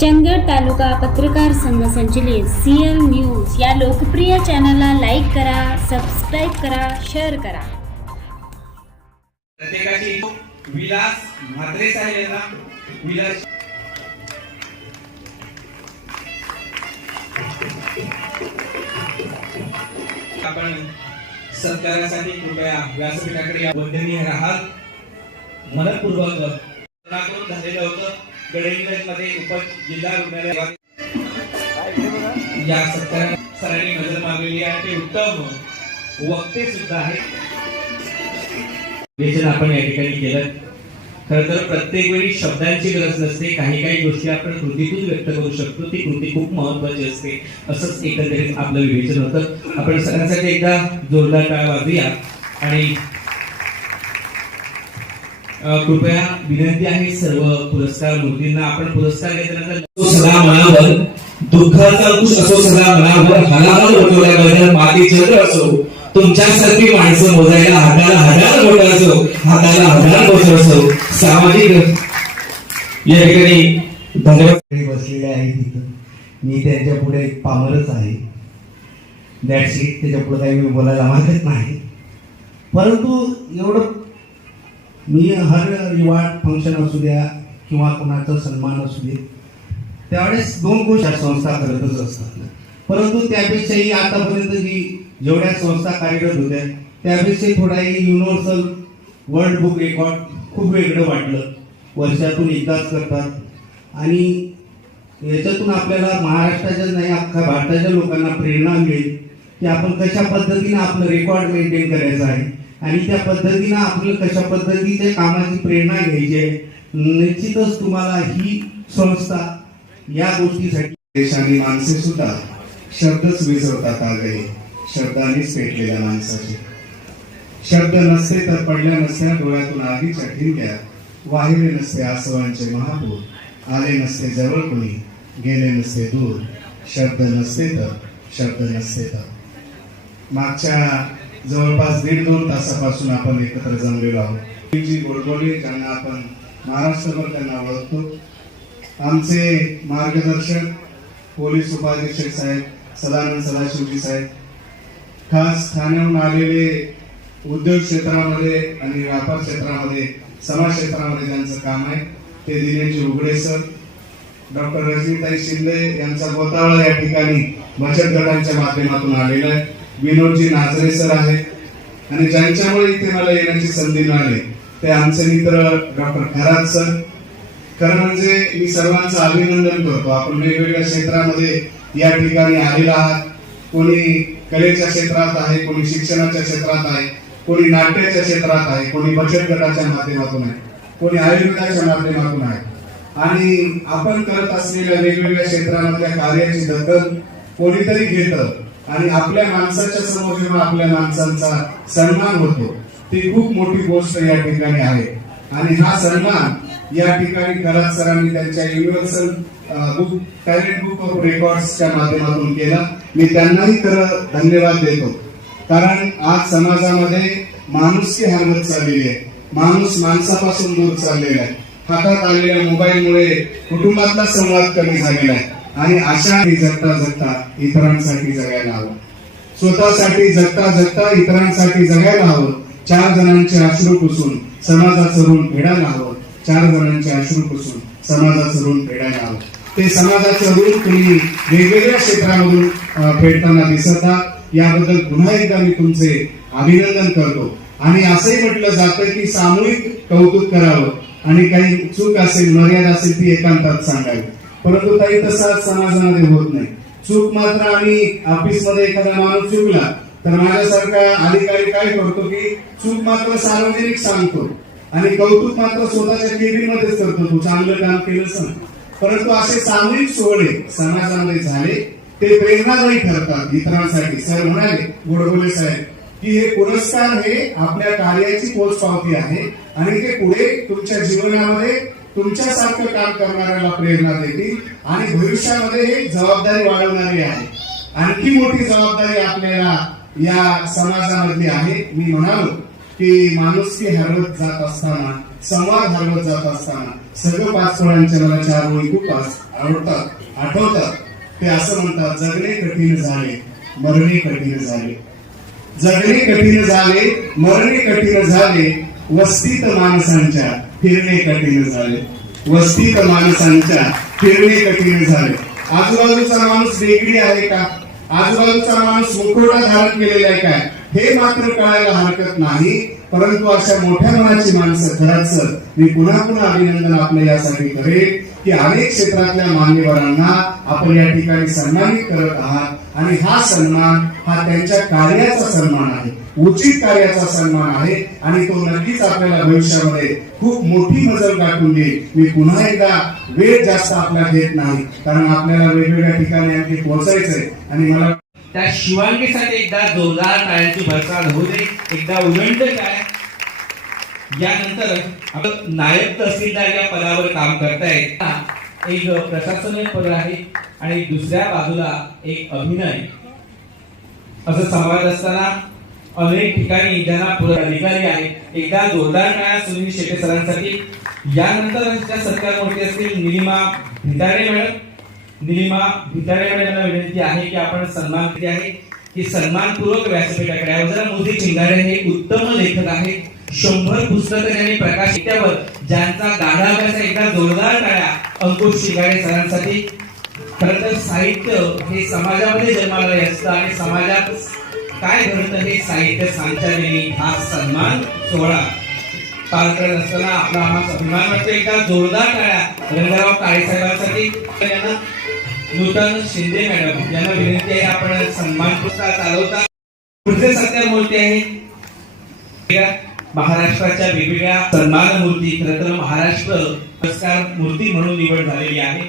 चंदगड तालुका पत्रकार संघ संचलित सी एल न्यूज या लोकप्रिय चॅनलला लाईक करा सबस्क्राईब करा शेअर करा. प्रत्येकाची विलास म्हात्रे साहेब यांना विलास. आपण सत्कारासाठी कृपया व्यासपीठाकडे या वंदनीय राहत मनपूर्वक झालेलं होतं. गडहिंग्लज उप जिल्हा रुग्णालय. या सत्कार सरांनी नजर मारलेली आहे. ते उत्तम वक्ते सुद्धा आहेत आपण या ठिकाणी केलं. खर तर प्रत्येक वेळी शब्दांची गरज नसते. काही काही गोष्टी आपण कृतीतून व्यक्त करू शकतो. ती कृती खूप महत्वाची असते. असंच एकंदरीत आपलं विवेचन होतं. आपण सगळ्यांसाठी एकदा जोरदार टाळ वाजूया आणि कृपया विनंती आहे सर्व पुरस्कार मूर्तींना. आपण पुरस्कार घेतल्यानंतर सदा मनावर दुःखाचा अंकुश असो सदा मनावर हलाहल उठवल्याबद्दल माती चंद्र असो तुमच्यासारखी माणसं मोजायला हाताला हजार बोट असो हाताला हजार मोठं असो. सामाजिक या ठिकाणी धन्यवाद. बसलेले आहे तिथं. मी त्यांच्या पुढे एक पामरच आहे. दॅट्स इट त्याच्या पुढे काही मी बोलायला मागत नाही. परंतु एवढं मी हर रिवार्ड फंक्शन असू द्या किंवा कोणाचा सन्मान असू दे त्यावेळेस दोन गोष्टी संस्था करतच असतात. परंतु त्यापेक्षाही आतापर्यंत जी जेवढ्या संस्था कार्यरत होत्या त्यापेक्षा थोडाही युनिव्हर्सल वर्ल्ड बुक रेकॉर्ड खूप वेगळं वाटलं. वर्षातून एकदाच करतात. आणि याच्यातून आपल्याला महाराष्ट्राच्या नाही अख्खा भारताच्या लोकांना प्रेरणा मिळेल की आपण कशा पद्धतीनं आपलं रेकॉर्ड मेंटेन करायचं आहे. आणि त्या पद्धतीनं आपलं कशा पद्धतीच्या कामाची प्रेरणा घ्यायची आहे निश्चितच तुम्हाला ही संस्था या गोष्टीसाठी देशाने माणसे सुद्धा शब्दच विसरतात आले शब्दांनीच पेटलेल्या माणसाचे. शब्द नसते तर पडल्या नसत्या डोळ्यातून आगीच्या ठिणक्या वाहिले नसते आसवांचे महापूर आले नसते जवळ कोणी गेले नसते दूर. शब्द नसते तर शब्द नसते तर. मागच्या जवळपास दीड दोन तासापासून आपण एकत्र जमलेलो आहोत. जी गोडबोले ज्यांना आपण महाराष्ट्रभर त्यांना ओळखतो आमचे मार्गदर्शक पोलीस उपाधीक्षक साहेब सदानंद सदाशिवजी साहेब खास ठाण्याहून आलेले उद्योग क्षेत्रामध्ये आणि व्यापार क्षेत्रामध्ये समाज क्षेत्रामध्ये ज्यांचं काम आहे ते दिनेशजी उघडे सर डॉक्टर रजनीताई शिंदे यांचा गोतावळा या ठिकाणी बचत गटांच्या माध्यमातून आलेला आहे. विनोदजी नाझरे सर आहेत. आणि ज्यांच्यामुळे इथे मला येण्याची संधी मिळाली ते आमचे मित्र डॉक्टर खरात सर. खरं म्हणजे मी सर्वांचं अभिनंदन करतो. आपण वेगवेगळ्या क्षेत्रामध्ये या ठिकाणी आलेला आहात. कोणी कलेच्या क्षेत्रात आहे कोणी शिक्षणाच्या क्षेत्रात आहे कोणी नाट्याच्या क्षेत्रात आहे कोणी बचत गटाच्या माध्यमातून आहे कोणी आयुर्वेदाच्या माध्यमातून आहे. आणि आपण करत असलेल्या वेगवेगळ्या क्षेत्रामधल्या कार्याची दखल कोणीतरी घेतं. आणि आपल्या माणसाच्या समोर जेव्हा आपल्या माणसांचा सन्मान होतो ती खूप मोठी गोष्ट या ठिकाणी आहे. आणि हा सन्मान या ठिकाणी खरात सरांनी त्यांच्या universal book talent book of रेकॉर्ड्सच्या माध्यमातून केला. मी त्यांनाही खरं धन्यवाद देतो. कारण आज समाजामध्ये माणुसकी हरवत चाललेली आहे. माणूस माणसापासून दूर चाललेला आहे. हातात आलेल्या मोबाईलमुळे कुटुंबातला संवाद कमी झालेला आहे. आणि अशा जगता जगता इतरांसाठी जगायला हवं. स्वतःसाठी जगता जगता इतरांसाठी जगायला हवं. चार जणांचे अश्रू पुसून समाजाचं ऋण फेडायला हवं. चार जणांचे अश्रू पुसून समाजाचं ऋण फेडायला हवं. ते समाजाचं ऋण तुम्ही वेगवेगळ्या क्षेत्रामधून फेडताना दिसत याबद्दल पुन्हा एकदा मी तुमचे अभिनंदन करतो. आणि असंही म्हटलं जातं की सामूहिक कौतुक करावं. आणि काही चूक असेल मर्यादा असेल ती एकांतात सांगावी. परंतु काही तसा समाजामध्ये होत नाही. चूक मात्र आणि ऑफिसमध्ये एखादा माणूस चुकला तर माझ्यासारखा अधिकारी काय करतो की चूक मात्र सार्वजनिक सांगतो आणि कौतुक मात्र स्वतःच्या केबिन मध्येच करतो. तू चांगलं काम केलं ना परंतु असे सामूहिक सोहळे समाजामध्ये झाले ते प्रेरणादायी ठरतात इतरांसाठी. सर म्हणाले गोडबोले साहेब की हे पुरस्कार हे आपल्या कार्याची पोचपावती आहे आणि ते पुढे तुमच्या जीवनामध्ये तुमच्यासारखं काम करणाऱ्याला प्रेरणा देतील आणि भविष्यामध्ये हे जबाबदारी वाढवणारी आहे. आणखी मोठी जबाबदारी आपल्याला या समाजामधली आहे. मी म्हणालो की माणुसकी हरवत जात असताना संवाद हरवत जात असताना सगळं पाच फळांच्या मला चार ओळी खूप आवडतात आठवतात. ते असं म्हणतात जगणे कठीण झाले मरणे कठीण झाले. जगणे कठीण झाले मरणे कठीण झाले वस्तीत माणसांच्या फिरणे कठीण झाले. वस्तीत माणसांच्या फिरणे कठीण झाले. आजूबाजूचा माणूस वेगळी आहे का? आजूबाजूचा माणूस मुखवटा धारण केलेला आहे काय हे मात्र कळायला हरकत नाही परंतु अशा मोठ्या मनाची माणसं खरंच मी पुन्हा पुन्हा अभिनंदन आपल्या यासाठी करेल की अनेक क्षेत्रातल्या मान्यवरांना आपण या ठिकाणी सन्मानित करत आहात. आणि हा सन्मान हा त्यांच्या कार्याचा सन्मान आहे. उचित कार्याचा सन्मान आहे. आणि तो नक्कीच आपल्याला भविष्यामध्ये खूप मोठी मजल गाठून देईल. मी पुन्हा एकदा वेळ जास्त आपला घेत नाही कारण आपल्याला वेगवेगळ्या ठिकाणी आणखी पोहोचायचंय आणि मला त्या शिवांगीसाठी एकदा जोरदार टाळ्यांची भरसाद होऊ दे. एकदा उलंड काय? यानंतर आपलं नायब तहसीलदार या पदावर काम करतायत एक प्रशासनिक पद आहे आणि दुसऱ्या बाजूला एक अभिनय. असं संवाद असताना अनेक ठिकाणी ज्यांना अधिकारी आहेत एकदा जोरदार टाळ्या सुनील शेटे सरांसाठी. यानंतर ज्या सत्कार मूर्ती असतील निलिमा भितारे मॅडम. निलिमा भितारे मॅडमला विनंती आहे की आपण सन्मान केली आहे? की सन्मानपूर्वक व्यासपीठाकडे आहे. जरा मोदी चिंगारे हे उत्तम लेखक आहेत. शंभर पुस्तकं त्यांनी प्रकाशित केल्यावर ज्यांचा गाढा अभ्यास एकदा जोरदार टाळ्या अंकुश शिंगाडे सरांसाठी. खरं तर साहित्य हे समाजामध्ये जन्माला असतं आणि समाजात काय घडतं हे साहित्य सांगण्याने हा सन्मान सोहळा. पार करत असताना आपला हा अभिमान वाटतो. एकदा जोरदार टाळ्या रंगाराव काळे साहेबांसाठी. यांना नूतन शिंदे मॅडम यांना विनंती आहे आपण सन्मान पुस्तक चालवता. पुढचे सध्या बोलते आहे. महाराष्ट्राच्या वेगवेगळ्या सन्मान मूर्ती खरं तर महाराष्ट्र पुरस्कार मूर्ती म्हणून निवड झालेली आहे.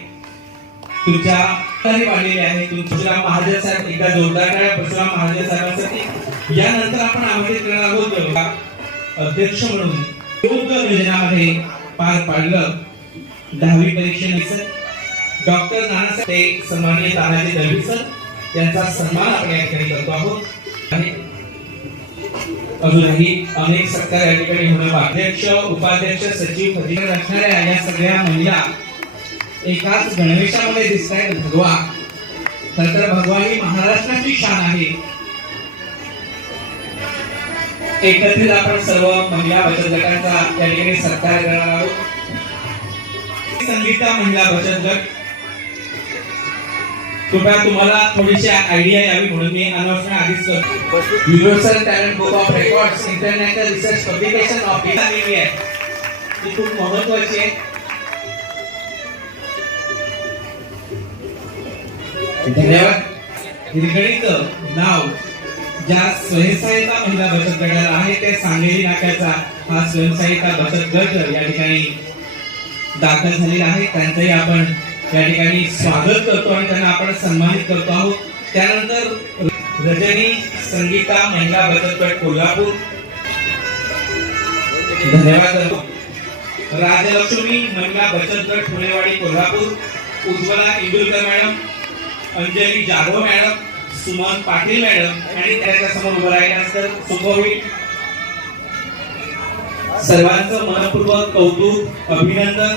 तुमच्या वाढलेली आहे. तुमच्या महाजन साहेब एकदा जोरदार टाळ्या परशुराम महाजन साहेबांसाठी. यानंतर आपण आमंत्रित करणार आहोत अध्यक्ष म्हणून. योग योजनामध्ये पार पाडलं. दहावी परीक्षेनंतर डॉक्टर नानासाहेब ते सन्माननीय तानाजी दळवी सर यांचा सन्मान आपण या ठिकाणी करतो आहोत. आणि अजूनही अनेक सत्कार या ठिकाणी होणं अध्यक्ष उपाध्यक्ष सचिव खजिना असणाऱ्या या सगळ्या महिला एकाच गणवेशामध्ये दिसत आहेत भगवा. तर भगवा ही महाराष्ट्राची शान आहे. एकत्रित आपण सर्व महिला बचत गटांचा या ठिकाणी सत्कार करणार आहोत. संगीता महिला बचत गट कृपया तुम्हाला थोडीशी आयडिया यावी म्हणून मी अनाउन्समेंट आधीच करतो. Universal talent book of records international research publication of आलेली आहे ती खूप महत्वाची आहे. धन्यवाद. हिरगणीच नाव ज्या स्वयंसहायता महिला बचत गटाला आहे ते सांगली नाक्याचा हा स्वयंसहायता बचत गट या ठिकाणी दाखल झालेला आहे. त्यांचाही आपण या ठिकाणी स्वागत करतो आणि त्यांना आपण सन्मानित करतो आहोत. त्यानंतर रजनी संगीता महिला बचत गट कोल्हापूर. धन्यवाद. राजलक्ष्मी महिला बचत गट Punewadi Kolhapur. Ujjwala Indulkar madam Anjali Jadhav madam Suman Patil madam आणि त्याच्यासमोर उभं राहिल्यानंतर सोपं होईल सर्वांचं मनपूर्वक कौतुक अभिनंदन.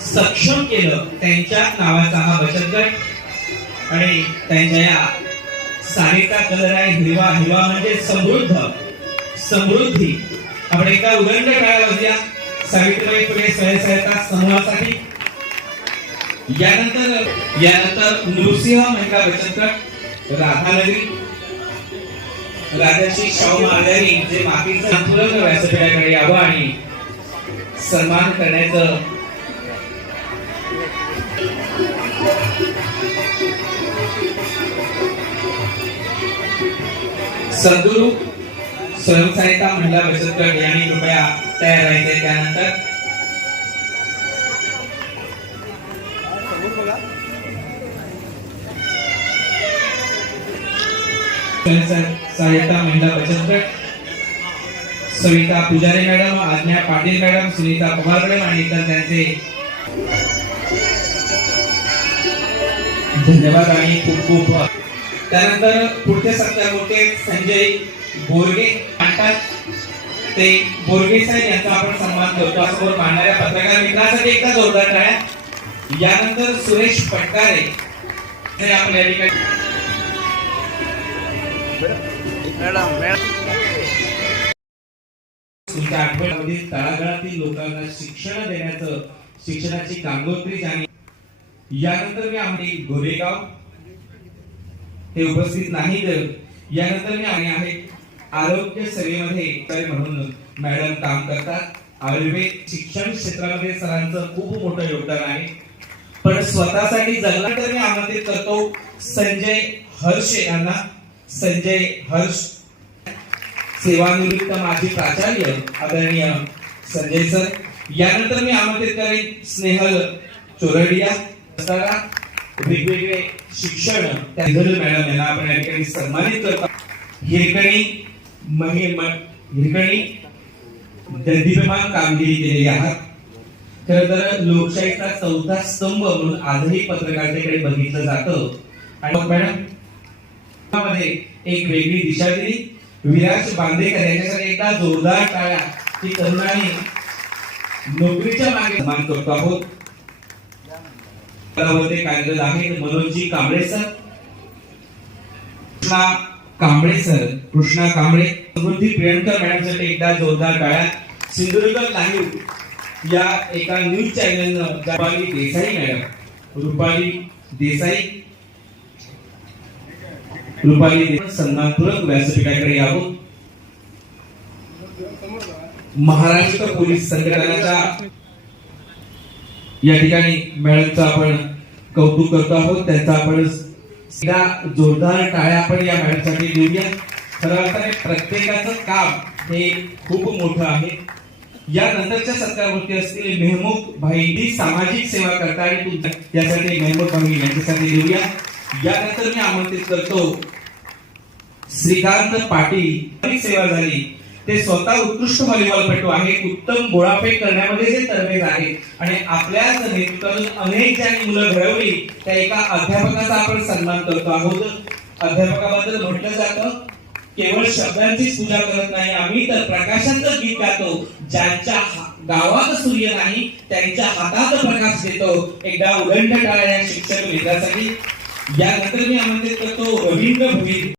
सक्षम केलं. त्यांच्या नावाचा हा बचत गट. आणि त्यांच्या या सारिका कलर आहे हिरवा हिरवा म्हणजे समृद्ध. समृद्धी. आपण एकदा उदंड करायला होत्या सावित्रीबाई फुले स्वयंसहायता समूहासाठी. यानंतर यानंतर नृसिंह महिला बचत गट. राधानगरी राजर्षी शाहू महाराजांनी जे मातीचं संतुलन व्यासपीठाकडे यावं आणि सन्मान करण्याचं. सद्गुरु स्वयंसहायता महिला बचत गट यांनी कृपया तयार व्हायचे त्यानंतर. स्वयंसहायता महिला बचत गट Savita Pujari madam Adnya Patil madam Sunita Pawar madam आणि इतर त्यांचे. धन्यवाद आणि खूप खूप त्यानंतर पुढचे सत्कार होते संजय बोरगे. म्हणतात ते बोरगे साहेब यांचा आपण सन्मान करतो. समोर मांडणाऱ्या पत्रकार मित्रांसाठी एकदा जोरदार टाळ्या. यानंतर सुरेश पटकारे हे आपल्या ठिकाणी तुमच्या आठवड्यामध्ये म्हणजे तळागाळातील लोकांना शिक्षण देण्याचं शिक्षणाची कांगोत्री जाणी यानंतर मी आम्ही गोरेगाव हे उपस्थित नाही तर यानंतर मी आणि आहे आरोग्य सेवेमध्ये म्हणून मॅडम काम करतात. आयुर्वेद शिक्षण क्षेत्रामध्ये सरांचं खूप मोठं योगदान आहे. पण स्वतःसाठी जगला तर मी आमंत्रित करतो संजय हर्ष यांना. संजय हर्ष सेवानिवृत्त माझे प्राचार्य आदरणीय संजय सर यानंतर मी आमंत्रित करेन स्नेहल चोरडिया वेगवेगळे शिक्षण त्या मॅडम यांना आपण या ठिकाणी सन्मानित करतो. हिरकणी महि- हिरकणी दंडिप्यमान कामगिरी केलेली आहात. खर तर लोकशाहीचा चौथा स्तंभ म्हणून आजही पत्रकारितेकडे बघितलं जातं. आणि मॅडममध्ये एक वेगळी दिशा दिली. विराज बांदेकर यांच्यासाठी एकदा जोरदार टाळ्या की तरुणांनी नोकरीच्या मागे मान करतो आहोत. पदामध्ये कार्यरत आहेत मनोजी कांबळे सर. कृष्णा कांबळे सर कृष्णा कांबळे. समृद्धी प्रियंका मॅडमसाठी एकदा जोरदार टाळ्या सिंधुदुर्ग लाईव्ह या एका न्यूज चॅनलनं रुपाली देसाई मॅडम रुपाली देसाई रुपाली सन्मानपूर्वक व्यासपीठाकडे यावं. महाराष्ट्र पोलीस संघटनाच्या या ठिकाणी मॅडमचं आपण कौतुक करतो आहोत. त्यांचा आपण जोरदार टाळ्या आपण या मॅडमसाठी देऊया. खरं अर्थाने प्रत्येकाचं काम हे खूप मोठं आहे. या नंतरच्या सत्कारवरती असलेले मेहमूद भाई सामाजिक सेवा करता आणि तुमच्या- यासाठी मेहमूद भाई यांच्यासाठी देऊया. यानंतर मी आमंत्रित करतो श्रीकांत पाटील सेवा झाली. ते स्वतः उत्कृष्ट व्हॉलीबॉलपटू आहेत उत्तम गोळाफेक करण्यामध्ये जे तरबेज आहेत. आणि आपल्याच नेतृत्वातून अनेक ज्यांनी मुलं घडवली त्या एका अध्यापकाचा आपण सन्मान करतो आहोत. अध्यापकाबद्दल म्हटलं जातं केवळ शब्दांचीच पूजा करत नाही आम्ही तर प्रकाशांचं गीत गातो. ज्यांच्या गावात सूर्य नाही त्यांच्या हातात प्रकाश देतो. एकदा उदंड टाळ्या शिक्षक मित्रासाठी यानंतर मी आमंत्रित करतो रवींद्र भोईर.